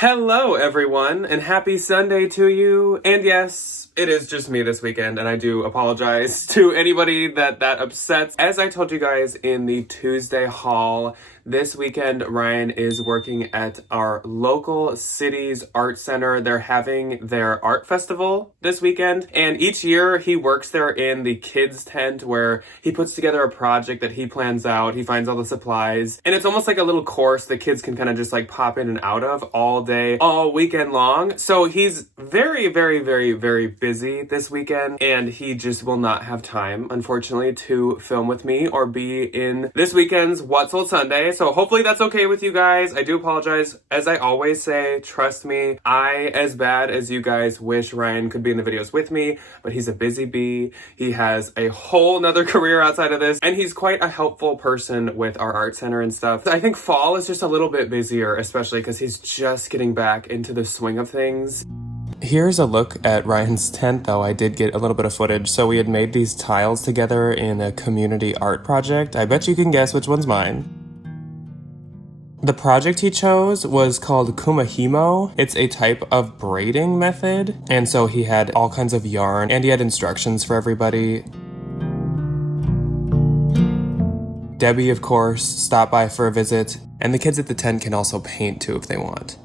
Hello, everyone, and happy Sunday to you. And yes, it is just me this weekend, and I do apologize to anybody that upsets. As I told you guys in the Tuesday haul, this weekend Ryan is working at our local city's art center. They're having their art festival this weekend, and each year he works there in the kids tent where he puts together a project that he plans out. He finds all the supplies, and it's almost like a little course the kids can kind of just like pop in and out of all day, all weekend long. So he's very, very, very, very busy this weekend, and he just will not have time, unfortunately, to film with me or be in this weekend's What Sold Sunday. So hopefully that's okay with you guys. I do apologize. As I always say, trust me, as bad as you guys wish Ryan could be in the videos with me, but he's a busy bee. He has a whole nother career outside of this, and he's quite a helpful person with our art center and stuff. I think fall is just a little bit busier, especially because he's just getting back into the swing of things. Here's a look at Ryan's tent, though. I did get a little bit of footage. So we had made these tiles together in a community art project. I bet you can guess which one's mine. The project he chose was called Kumahimo. It's a type of braiding method. And so he had all kinds of yarn, and he had instructions for everybody. Debbie, of course, stopped by for a visit. And the kids at the tent can also paint too if they want.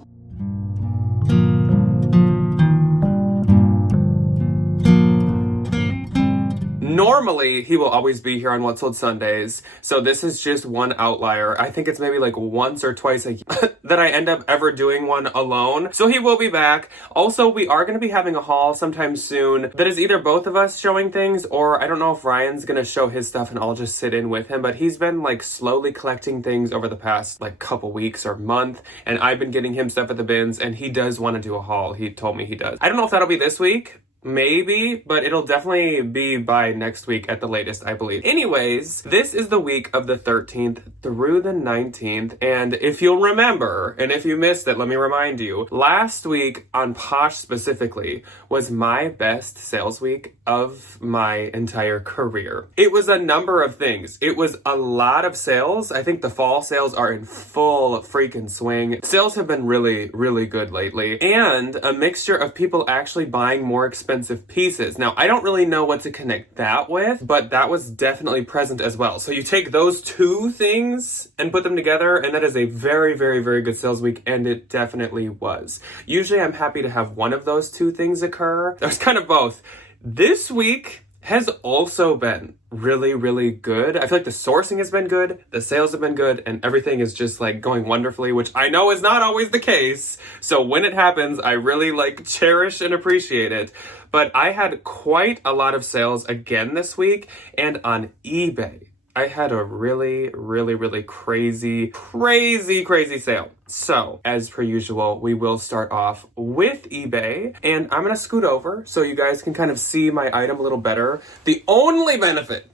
Normally, he will always be here on What Sold Sundays, so this is just one outlier. I think it's maybe like once or twice a year that I end up ever doing one alone, so he will be back. Also, we are going to be having a haul sometime soon that is either both of us showing things, or I don't know if Ryan's going to show his stuff and I'll just sit in with him, but he's been like slowly collecting things over the past like couple weeks or month, and I've been getting him stuff at the bins, and he does want to do a haul. He told me he does. I don't know if that'll be this week. Maybe, but it'll definitely be by next week at the latest, I believe. Anyways, this is the week of the 13th through the 19th, and if you'll remember, and if you missed it, let me remind you, last week on Posh specifically was my best sales week of my entire career. It was a number of things. It was a lot of sales. I think the fall sales are in full freaking swing. Sales have been really, really good lately, and a mixture of people actually buying more expensive pieces. Now, I don't really know what to connect that with, but that was definitely present as well. So you take those two things and put them together, and that is a very, very, very good sales week, and it definitely was. Usually I'm happy to have one of those two things occur. There's kind of both. This week has also been really, really good. I feel like the sourcing has been good, the sales have been good, and everything is just like going wonderfully, which I know is not always the case. So when it happens, I really like cherish and appreciate it. But I had quite a lot of sales again this week, and on eBay, I had a really, really, really crazy sale. So, as per usual, we will start off with eBay, and I'm gonna scoot over so you guys can kind of see my item a little better. The only benefit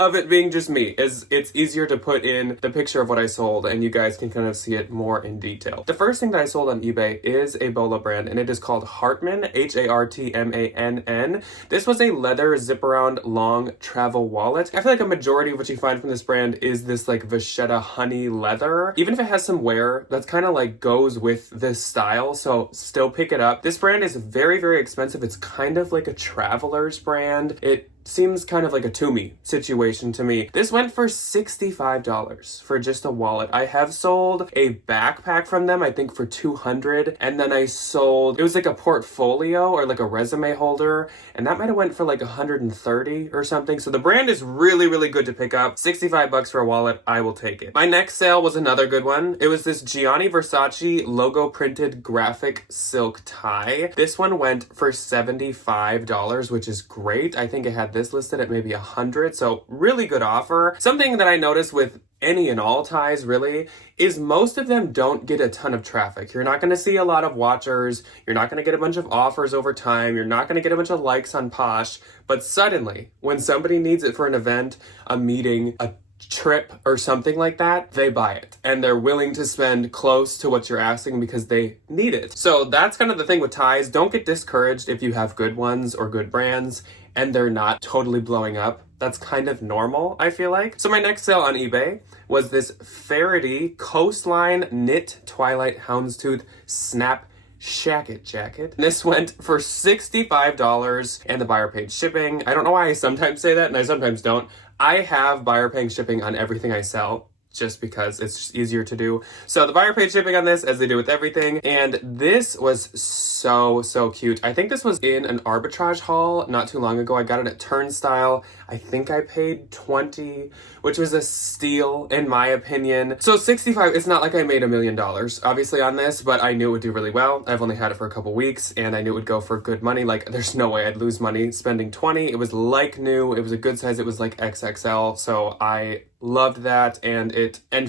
of it being just me is it's easier to put in the picture of what I sold, and you guys can kind of see it more in detail. The first thing that I sold on eBay is a Bolo brand, and it is called Hartmann, Hartmann. This was a leather zip around long travel wallet. I feel like a majority of what you find from this brand is this like vachetta honey leather. Even if it has some wear, that's kind of like goes with this style, so still pick it up. This brand is very, very expensive. It's kind of like a traveler's brand. It seems kind of like a Tumi situation to me. This went for $65 for just a wallet. I have sold a backpack from them, I think for $200, and then I sold, it was like a portfolio or like a resume holder, and that might have went for like $130 or something. So the brand is really, really good to pick up. $65 for a wallet, I will take it. My next sale was another good one. It was this Gianni Versace logo printed graphic silk tie. This one went for $75, which is great. I think it had this listed at maybe $100, so really good offer. Something that I noticed with any and all ties really is most of them don't get a ton of traffic. You're not going to see a lot of watchers. You're not going to get a bunch of offers over time. You're not going to get a bunch of likes on Posh. But suddenly, when somebody needs it for an event, a meeting, a trip or something like that, they buy it, and they're willing to spend close to what you're asking because they need it. So that's kind of the thing with ties. Don't get discouraged if you have good ones or good brands and they're not totally blowing up. that's kind of normal, I feel like. So my next sale on eBay was this Faraday Coastline Knit Twilight Houndstooth Snap Shacket jacket. This went for $65 and the buyer paid shipping. I don't know why I sometimes say that and I sometimes don't. I have buyer paying shipping on everything I sell, just because it's just easier to do. So the buyer paid shipping on this, as they do with everything, and this was so cute. I think this was in an arbitrage haul not too long ago. I got it at Turnstile. I think I paid $20, which was a steal in my opinion. So 65, it's not like I made $1 million obviously on this, but I knew it would do really well. I've only had it for a couple weeks and I knew it would go for good money. Like, there's no way I'd lose money spending 20. It was like new, it was a good size, it was like XXL, so I loved that, and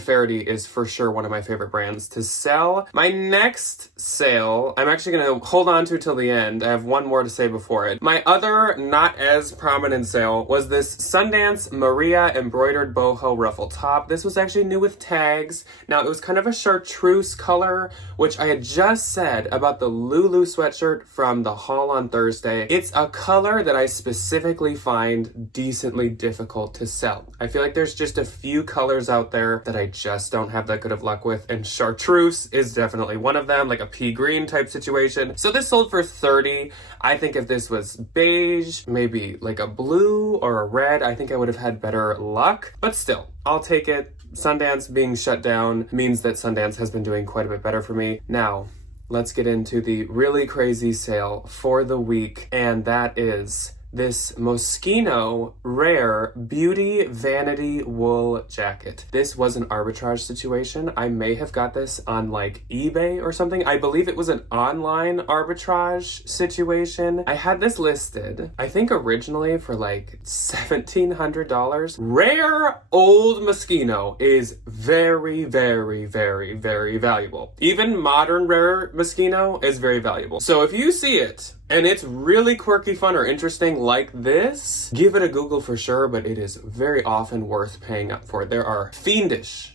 Faraday is for sure one of my favorite brands to sell. My next sale, I'm actually gonna hold on to till the end. I have one more to say before it. My other not as prominent sale was this Sundance Maria embroidered boho ruffle top. This was actually new with tags. Now, it was kind of a chartreuse color, which I had just said about the Lulu sweatshirt from the haul on Thursday. It's a color that I specifically find decently difficult to sell. I feel like there's just a few colors out there that I just don't have that good of luck with, and chartreuse is definitely one of them, like a pea green type situation. So this sold for $30. I think if this was beige, maybe like a blue or a red, I think I would have had better luck, but still, I'll take it. Sundance being shut down means that Sundance has been doing quite a bit better for me. Now, let's get into the really crazy sale for the week, and that is this Moschino Rare Beauty Vanity Wool Jacket. This was an arbitrage situation. I may have got this on like eBay or something. I believe it was an online arbitrage situation. I had this listed, I think originally for like $1,700. Rare old Moschino is very valuable. Even modern rare Moschino is very valuable. So if you see it, and it's really quirky, fun, or interesting like this, give it a Google for sure, but it is very often worth paying up for. There are fiendish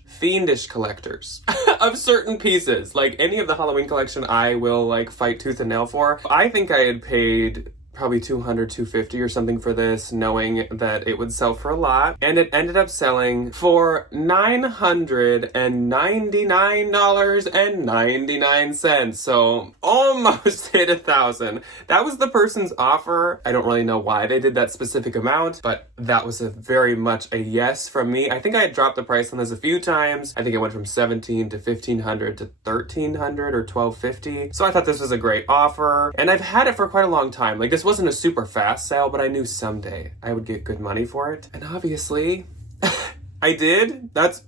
collectors of certain pieces. Like any of the Halloween collection, I will like fight tooth and nail for. I think I had paid probably $200, $250 or something for this, knowing that it would sell for a lot. And it ended up selling for $999.99. So almost hit 1,000. That was the person's offer. I don't really know why they did that specific amount, but that was a very much a yes from me. I think I had dropped the price on this a few times. I think it went from $1,700 to $1,500 to $1,300 or $1,250. So I thought this was a great offer. And I've had it for quite a long time. Like, this wasn't a super fast sale, but I knew someday I would get good money for it. And obviously, I did. That's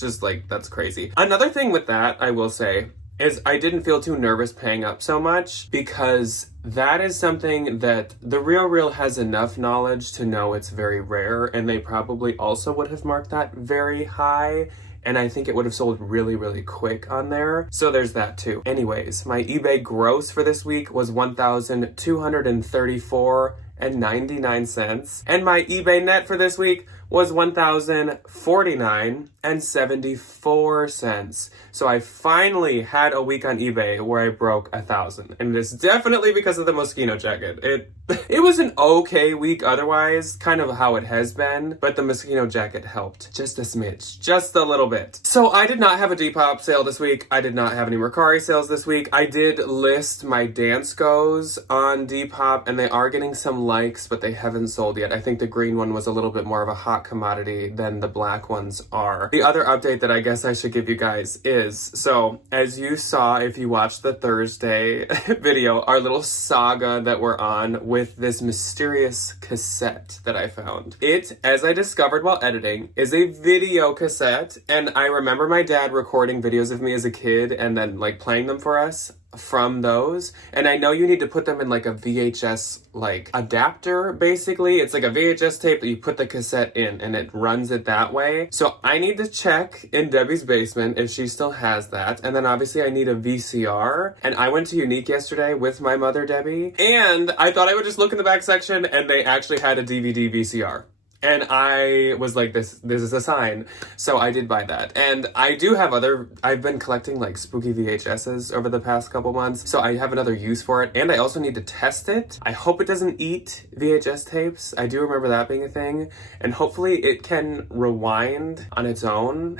just like, that's crazy. Another thing with that, I will say, is I didn't feel too nervous paying up so much, because that is something that The RealReal has enough knowledge to know it's very rare, and they probably also would have marked that very high. And I think it would have sold really quick on there. So there's that too. Anyways, my eBay gross for this week was $1,234.99. And my eBay net for this week was $1,049.74. So I finally had a week on eBay where I broke 1,000. And it's definitely because of the Moschino jacket. It was an okay week otherwise, kind of how it has been, but the Moschino jacket helped just a smidge, just a little bit. So I did not have a Depop sale this week. I did not have any Mercari sales this week. I did list my Dance Goes on Depop, and they are getting some likes, but they haven't sold yet. I think the green one was a little bit more of a hot commodity than the black ones are. The other update that I guess I should give you guys is, so as you saw if you watched the Thursday video, our little saga that we're on with this mysterious cassette that I found. It, as I discovered while editing, is a video cassette, and I remember my dad recording videos of me as a kid and then like playing them for us from those. And I know you need to put them in like a VHS like adapter, basically. It's like a VHS tape that you put the cassette in and it runs it that way. So I need to check in Debbie's basement if she still has that. And then obviously I need a VCR. And I went to Unique yesterday with my mother, Debbie, and I thought I would just look in the back section, and they actually had a DVD VCR. And I was like, this is a sign. So I did buy that. And I do have I've been collecting like spooky VHSs over the past couple months. So I have another use for it. And I also need to test it. I hope it doesn't eat VHS tapes. I do remember that being a thing. And hopefully it can rewind on its own.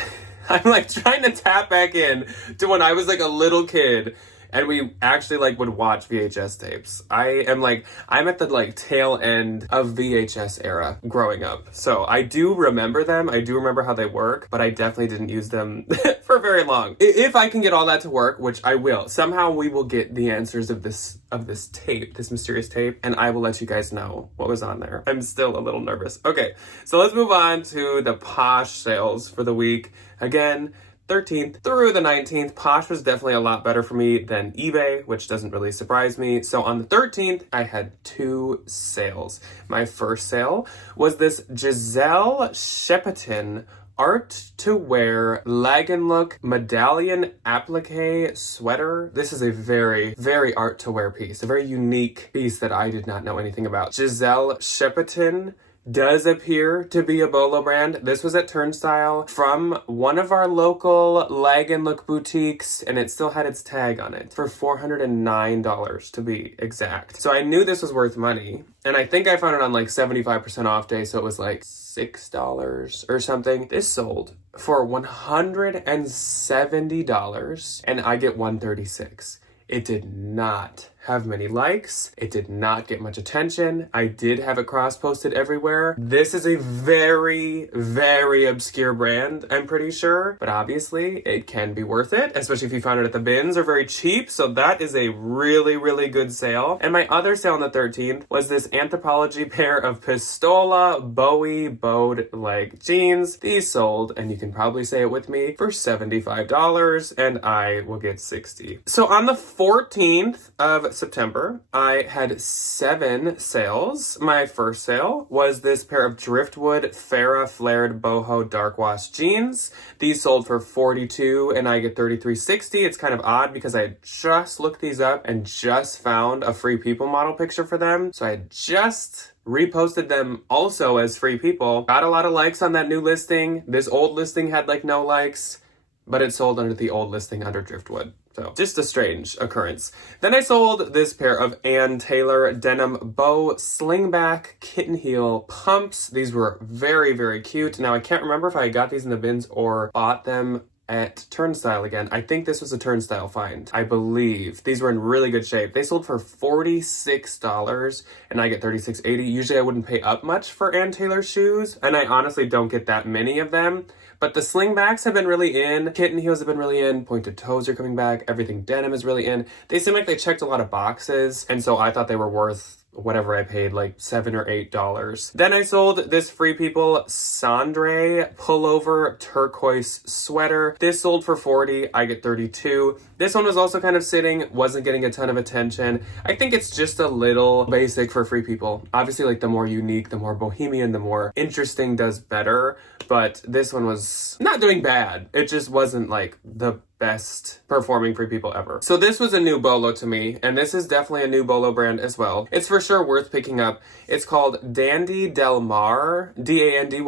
I'm like trying to tap back in to when I was like a little kid and we actually like would watch VHS tapes. I'm at the like tail end of VHS era growing up. So I do remember them. I do remember how they work, but I definitely didn't use them for very long. If I can get all that to work, which I will, somehow we will get the answers of this tape, this mysterious tape, and I will let you guys know what was on there. I'm still a little nervous. Okay, so let's move on to the Posh sales for the week. Again, 13th through the 19th, Posh was definitely a lot better for me than eBay, which doesn't really surprise me. So on the 13th, I had 2 sales. My first sale was this Giselle Shepperton Art to Wear Leg and Look Medallion Applique Sweater. This is a very, very art to wear piece, a very unique piece that I did not know anything about. Giselle Shepperton does appear to be a Bolo brand. This was at Turnstile from one of our local Leg and Look boutiques, and it still had its tag on it for $409 to be exact. So I knew this was worth money, and I think I found it on like 75% off day, so it was like $6 or something. This sold for $170, and I get $136. It did not have many likes. It did not get much attention. I did have it cross-posted everywhere. This is a very, very obscure brand, I'm pretty sure. But obviously, it can be worth it, especially if you found it at the bins or very cheap. So that is a really, really good sale. And my other sale on the 13th was this Anthropologie pair of Pistola Bowie bowed leg jeans. These sold, and you can probably say it with me, for $75, and I will get $60. So on the 14th of September, I had 7 sales. My first sale was this pair of Driftwood Farrah Flared Boho Dark Wash jeans. These sold for $42 and I get $33.60. It's kind of odd because I just looked these up and just found a Free People model picture for them. So I just reposted them also as Free People. Got a lot of likes on that new listing. This old listing had like no likes, but it sold under the old listing under Driftwood. So just a strange occurrence. Then I sold this pair of Ann Taylor denim bow slingback kitten heel pumps. These were very, very cute. Now I can't remember if I got these in the bins or bought them at Turnstile again. I think this was a Turnstile find, I believe. These were in really good shape. They sold for $46 and I get $36.80. Usually I wouldn't pay up much for Ann Taylor shoes, and I honestly don't get that many of them. But the slingbacks have been really in, kitten heels have been really in, pointed toes are coming back, everything denim is really in. They seem like they checked a lot of boxes, and so I thought they were worth whatever I paid, like $7 or $8. Then I sold this Free People Sandre pullover turquoise sweater. This sold for $40, I get $32. This one was also kind of sitting, wasn't getting a ton of attention. I think it's just a little basic for Free People. Obviously, like the more unique, the more bohemian, the more interesting does better. But this one was not doing bad. It just wasn't like the best performing Free People ever. So this was a new Bolo to me, and this is definitely a new Bolo brand as well. It's for sure worth picking up. It's called Dandy Del Mar, Dandy Del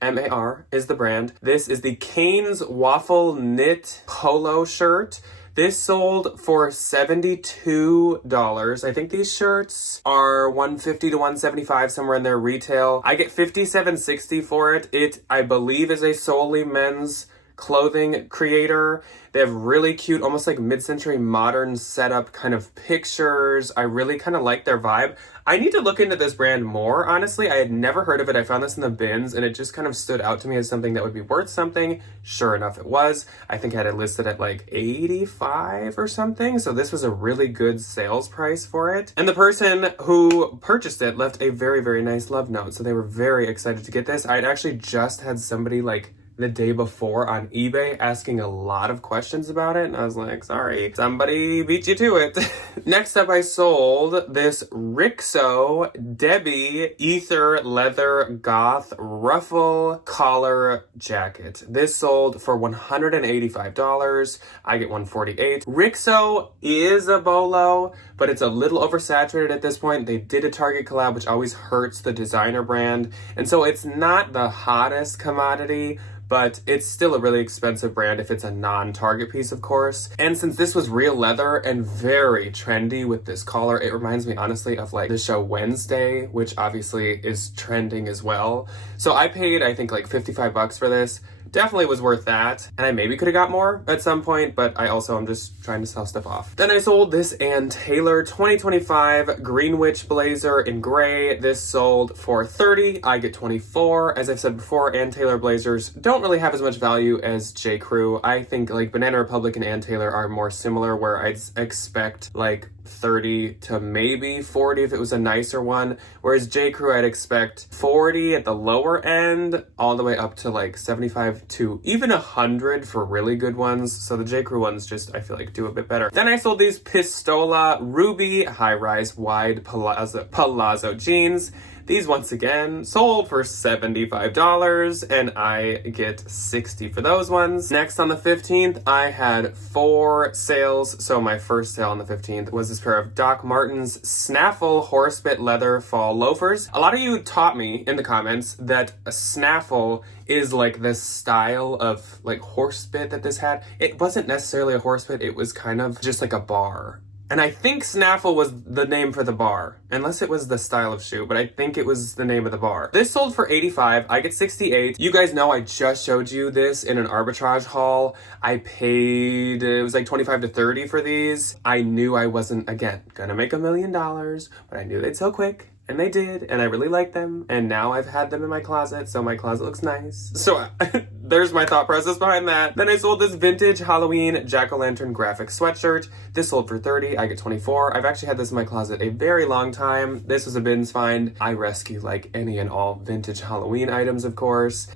Mar is the brand. This is the Cane's waffle knit polo shirt. This sold for $72. I think these shirts are $150 to $175, somewhere in their retail. I get $57.60 for it. It, I believe, is a solely men's clothing creator. They have really cute, almost like mid-century modern setup kind of pictures. I really kind of like their vibe. I need to look into this brand more, honestly. I had never heard of it. I found this in the bins and it just kind of stood out to me as something that would be worth something. Sure enough, it was. I think I had it listed at like $85 or something. So this was a really good sales price for it. And the person who purchased it left a very, very nice love note. So they were very excited to get this. I had actually just had somebody like the day before on eBay asking a lot of questions about it, and I was like, sorry, somebody beat you to it. Next up, I sold this Rixo Debbie Ether Leather Goth Ruffle Collar Jacket. This sold for $185. I get $148. Rixo is a bolo, but it's a little oversaturated at this point. They did a Target collab, which always hurts the designer brand, and so it's not the hottest commodity, but it's still a really expensive brand if it's a non-Target piece, of course. And since this was real leather and very trendy with this collar, it reminds me honestly of like the show Wednesday, which obviously is trending as well. So I paid, I think, like 55 bucks for this. Definitely was worth that, and I maybe could have got more at some point, but I also am just trying to sell stuff off. Then I sold this Ann Taylor 2025 Greenwich blazer in gray. This sold for $30. I get $24. As I've said before, Ann Taylor blazers don't really have as much value as J. Crew. I think like Banana Republic and Ann Taylor are more similar, where I'd expect like 30 to maybe 40 if it was a nicer one, whereas J. Crew I'd expect 40 at the lower end all the way up to like 75 to even 100 for really good ones. So the J. Crew ones just, I feel like, do a bit better. Then I sold these Pistola Ruby high-rise wide palazzo jeans. These once again sold for $75, and I get $60 for those ones. Next, on the 15th, I had 4 sales. So my first sale on the 15th was this pair of Doc Martens Snaffle Horsebit Leather Fall Loafers. A lot of you taught me in the comments that a snaffle is like this style of like horsebit that this had. It wasn't necessarily a horsebit, it was kind of just like a bar. And I think snaffle was the name for the bar, unless it was the style of shoe, but I think it was the name of the bar. This sold for $85. I get $68. You guys know I just showed you this in an arbitrage haul. I paid, it was like $25 to $30 for these. I knew I wasn't, again, gonna make $1 million, but I knew they'd sell quick. And they did, and I really like them, and now I've had them in my closet, so my closet looks nice. So there's my thought process behind that. Then I sold this vintage Halloween jack-o'-lantern graphic sweatshirt. This sold for $30, I get $24. I've actually had this in my closet a very long time. This was a bins find. I rescue like any and all vintage Halloween items, of course.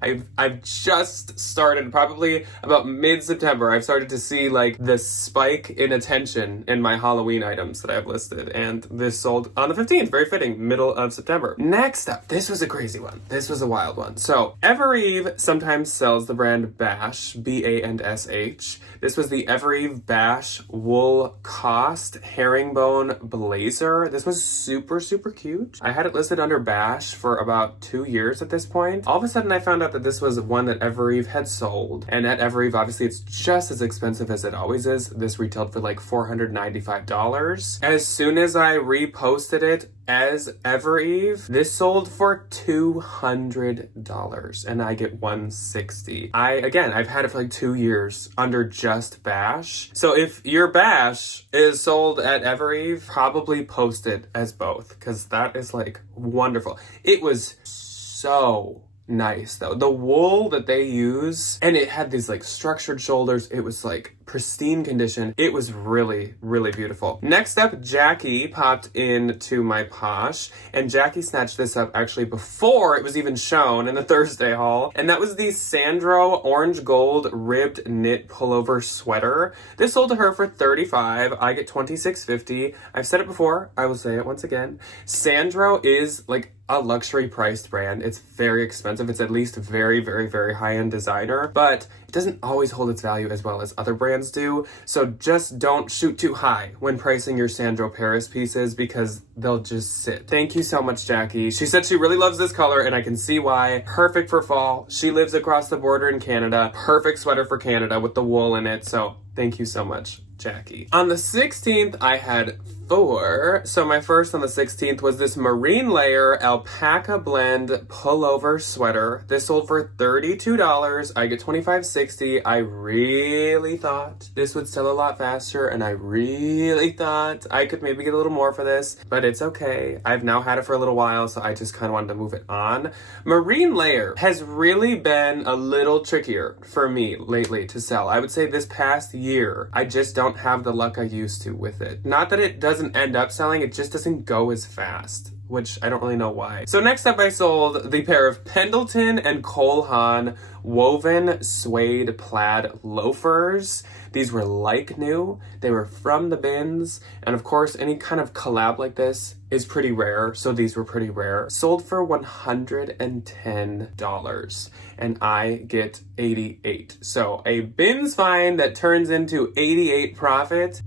I've just started, probably about mid-September, I've started to see like the spike in attention in my Halloween items that I've listed, and this sold on the 15th, very fitting, middle of September. Next up, this was a crazy one. This was a wild one. So Evereve sometimes sells the brand Bash, B-A-N-S-H. This was the Evereve Bash Wool Cost Herringbone Blazer. This was super, super cute. I had it listed under Bash for about 2 years at this point. All of a sudden I found out that this was one that Evereve had sold. And at Evereve, obviously, it's just as expensive as it always is. This retailed for like $495. As soon as I reposted it as Evereve, this sold for $200, and I get $160. I've had it for like 2 years under just Bash. So if your Bash is sold at Evereve, probably post it as both, because that is like wonderful. It was so nice though. The wool that they use, and it had these like structured shoulders. It was like pristine condition. It was really, really beautiful. Next up, Jackie popped into my Posh, and Jackie snatched this up actually before it was even shown in the Thursday haul, and that was the Sandro orange gold ribbed knit pullover sweater. This sold to her for $35. I get $26.50. I've said it before, I will say it once again. Sandro is like a luxury priced brand. It's very expensive. It's at least very, very, very high-end designer, but it doesn't always hold its value as well as other brands do. So just don't shoot too high when pricing your Sandro Paris pieces, because they'll just sit. Thank you so much, Jackie. She said she really loves this color, and I can see why. Perfect for fall. She lives across the border in Canada. Perfect sweater for Canada with the wool in it. So thank you so much, Jackie. On the 16th, I had 4. So my first on the 16th was this Marine Layer Alpaca Blend Pullover Sweater. This sold for $32. I get $25.60. I really thought this would sell a lot faster, and I really thought I could maybe get a little more for this, but it's okay. I've now had it for a little while, so I just kind of wanted to move it on. Marine Layer has really been a little trickier for me lately to sell. I would say this past year, I just don't have the luck I used to with it. Not that it doesn't end up selling, it just doesn't go as fast which I don't really know why. So next up, I sold the pair of Pendleton and Cole Haan woven suede plaid loafers. These were like new. They were from the bins. And of course, any kind of collab like this is pretty rare. So these were pretty rare. Sold for $110 and I get 88. So a bins find that turns into 88 profit.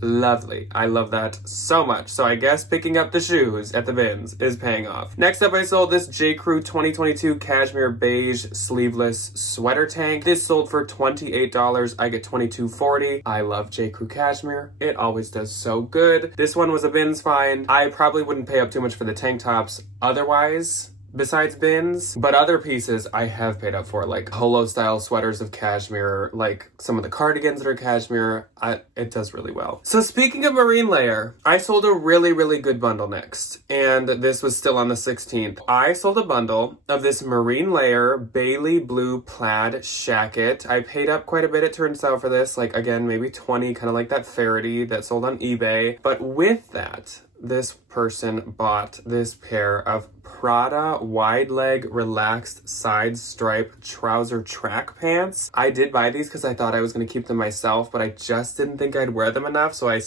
Lovely. I love that so much. So I guess picking up the shoes at the bins is paying off. Next up, I sold this J. Crew 2022 cashmere beige sleeveless sweater tank. This sold for $28. I get $22.40. I love J. Crew cashmere. It always does so good. This one was a bins find. I probably wouldn't pay up too much for the tank tops otherwise, besides bins, but other pieces I have paid up for, like polo style sweaters of cashmere, like some of the cardigans that are cashmere. It does really well. So speaking of marine layer, I sold a really, really good bundle next, and this was still on the 16th. I sold a bundle of this marine layer Bailey blue plaid shacket. I paid up quite a bit, it turns out, for this, like again, maybe 20, kind of like that Faraday that sold on eBay. But with that, this person bought this pair of Prada wide leg relaxed side stripe trouser track pants. I did buy these because I thought I was going to keep them myself, but I just didn't think I'd wear them enough, so I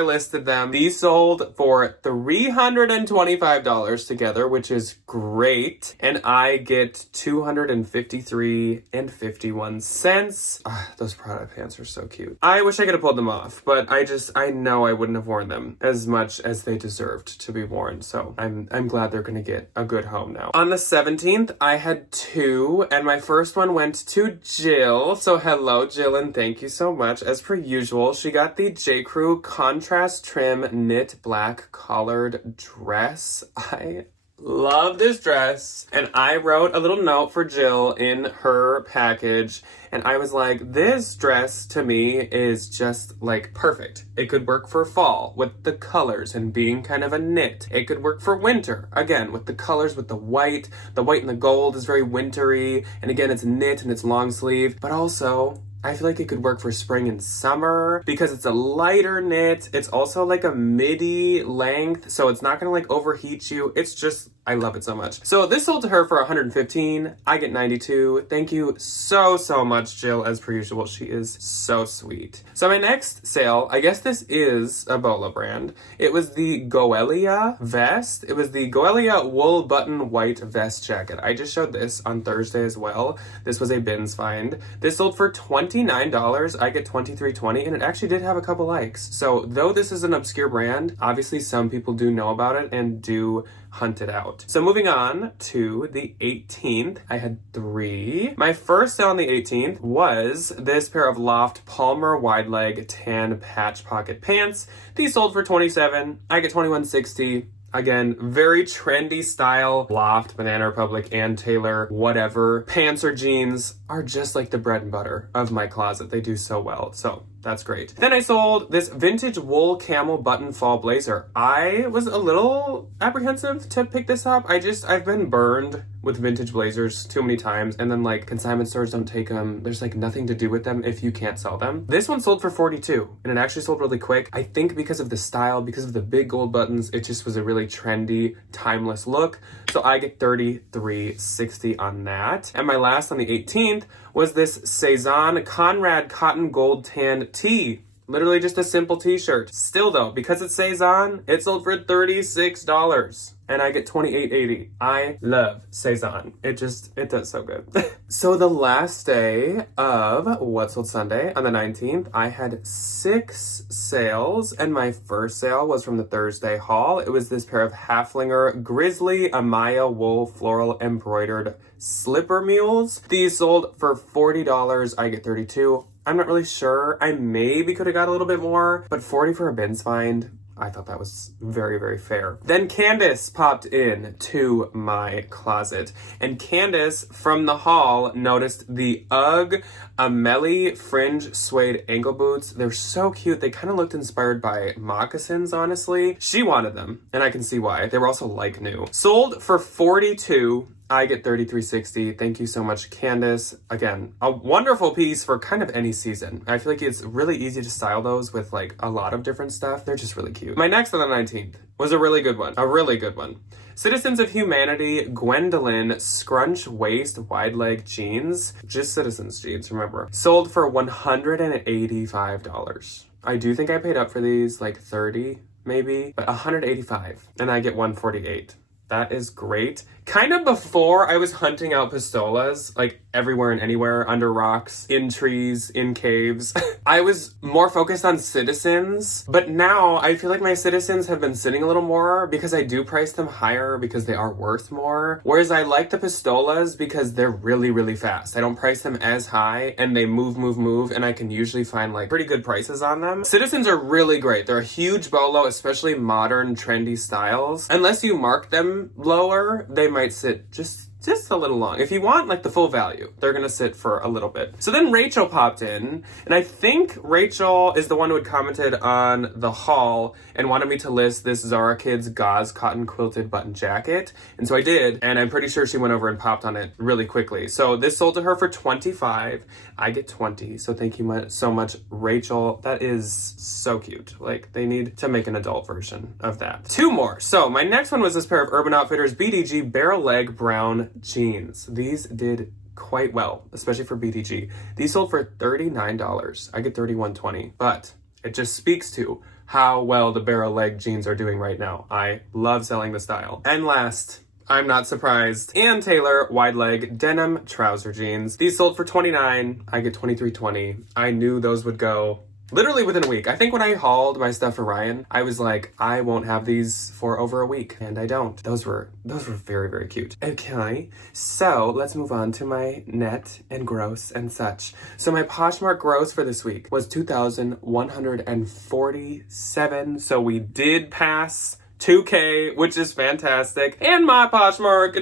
listed them. These sold for $325 together, which is great, and I get $253.51. Those Prada pants are so cute. I wish I could have pulled them off, but I know I wouldn't have worn them as much as they deserved to be worn, so I'm glad they're gonna get a good home now. On the 17th, I had two, and my first one went to Jill. So hello, Jill, and thank you so much. As per usual, she got the J. Crew contrast trim knit black collared dress. I love this dress, and I wrote a little note for Jill in her package, and I was like, this dress to me is just like perfect. It could work for fall with the colors and being kind of a knit. It could work for winter, again, with the colors, with the white and the gold is very wintry, and again, it's knit and it's long sleeve, but also I feel like it could work for spring and summer because it's a lighter knit. It's also like a midi length, so it's not gonna like overheat you. It's just, I love it so much. So this sold to her for $115. I get $92. Thank you so much, Jill, as per usual. She is so sweet. So my next sale, I guess this is a Bolo brand. It was the Goelia vest. It was the Goelia wool button white vest jacket. I just showed this on Thursday as well. This was a bins find. This sold for $29. I get $23.20, and it actually did have a couple likes. So though this is an obscure brand, obviously some people do know about it and do hunt it out. So moving on to the 18th, I had three. My first sale on the 18th was this pair of Loft Palmer wide leg tan patch pocket pants. These sold for $27. I get $21.60. Again, very trendy style. Loft, Banana Republic, and Taylor, whatever. Pants or jeans are just like the bread and butter of my closet. They do so well. So that's great. Then I sold this vintage wool camel button fall blazer. I was a little apprehensive to pick this up. I've been burned with vintage blazers too many times, and then like consignment stores don't take them. There's like nothing to do with them if you can't sell them. This one sold for $42, and it actually sold really quick. I think because of the style, because of the big gold buttons, it just was a really trendy, timeless look. So I get $33.60 on that. And my last on the 18th was this Cezanne Conrad cotton gold tan tee. Literally just a simple t-shirt. Still though, because it's Cezanne, it sold for $36. And I get $28.80. I love Cezanne. It does so good. So the last day of What Sold Sunday, on the 19th, I had 6 sales, and my first sale was from the Thursday haul. It was this pair of Haflinger Grizzly Amaya wool floral embroidered slipper mules. These sold for $40. I get $32. I'm not really sure. I maybe could have got a little bit more, but $40 for a bins find, I thought that was very, very fair. Then Candace popped in to my closet, and Candace from the haul noticed the UGG Amelie fringe suede ankle boots. They're so cute. They kind of looked inspired by moccasins, honestly. She wanted them, and I can see why. They were also like new. Sold for $42. I get $33.60. Thank you so much, Candace. Again, a wonderful piece for kind of any season. I feel like it's really easy to style those with like a lot of different stuff. They're just really cute. My next on the 19th was a really good one. A really good one. Citizens of Humanity Gwendolyn scrunch waist wide leg jeans. Just Citizens jeans, remember. Sold for $185. I do think I paid up for these, like 30 maybe, but 185, and I get 148. That is great. Kind of before I was hunting out pistolas, like everywhere and anywhere, under rocks, in trees, in caves. I was more focused on Citizens, but now I feel like my Citizens have been sitting a little more because I do price them higher because they are worth more. Whereas I like the pistolas because they're really, really fast. I don't price them as high and they move, and I can usually find like pretty good prices on them. Citizens are really great. They're a huge bolo, especially modern, trendy styles. Unless you mark them lower, they might sit just a little long. If you want like the full value, they're gonna sit for a little bit. So then Rachel popped in, and I think Rachel is the one who had commented on the haul and wanted me to list this Zara Kids gauze cotton quilted button jacket. And so I did, and I'm pretty sure she went over and popped on it really quickly. So this sold to her for $25. I get $20. So thank you so much, Rachel. That is so cute. Like, they need to make an adult version of that. Two more. So my next one was this pair of Urban Outfitters BDG barrel leg brown jeans. These did quite well, especially for BDG. These sold for $39. I get $31.20, but it just speaks to how well the barrel leg jeans are doing right now. I love selling the style. And last, I'm not surprised, Ann Taylor wide leg denim trouser jeans. These sold for $29. I get $23.20. I knew those would go literally within a week. I think when I hauled my stuff for Ryan, I was like, I won't have these for over a week, and I don't. Those were very, very cute. Okay, so let's move on to my net and gross and such. So my Poshmark gross for this week was $2,147. So we did pass 2K, which is fantastic. And my Poshmark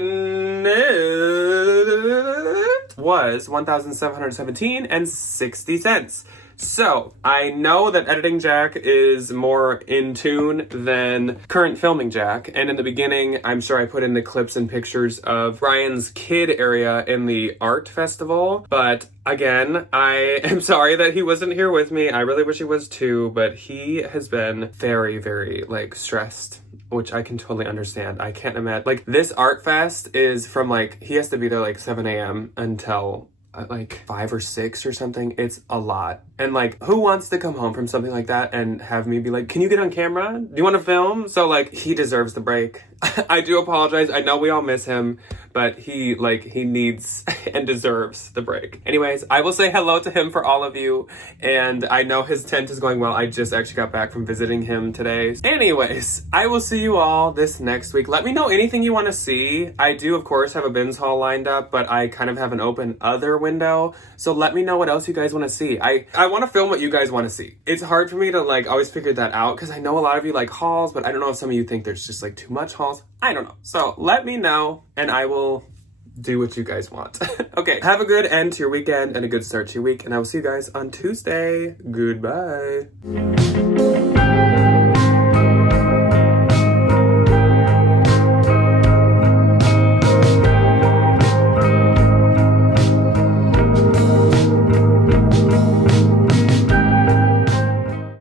net was $1,717.60. So I know that editing Jack is more in tune than current filming Jack. And in the beginning, I'm sure I put in the clips and pictures of Ryan's kid area in the art festival. But again, I am sorry that he wasn't here with me. I really wish he was too, but he has been very, very like stressed, which I can totally understand. I can't imagine. Like, this art fest is from like, he has to be there like 7 a.m. until like 5 or 6 or something. It's a lot. And like, who wants to come home from something like that and have me be like, can you get on camera? Do you want to film? So like, he deserves the break. I do apologize. I know we all miss him, but he needs and deserves the break. Anyways, I will say hello to him for all of you. And I know his tent is going well. I just actually got back from visiting him today. Anyways, I will see you all this next week. Let me know anything you want to see. I do, of course, have a bins haul lined up, but I kind of have an open other window. So let me know what else you guys want to see. I want to film what you guys want to see. It's hard for me to like always figure that out because I know a lot of you like hauls, but I don't know if some of you think there's just like too much hauls. I don't know. So let me know and I will do what you guys want. Okay, have a good end to your weekend and a good start to your week, and I will see you guys on Tuesday. Goodbye.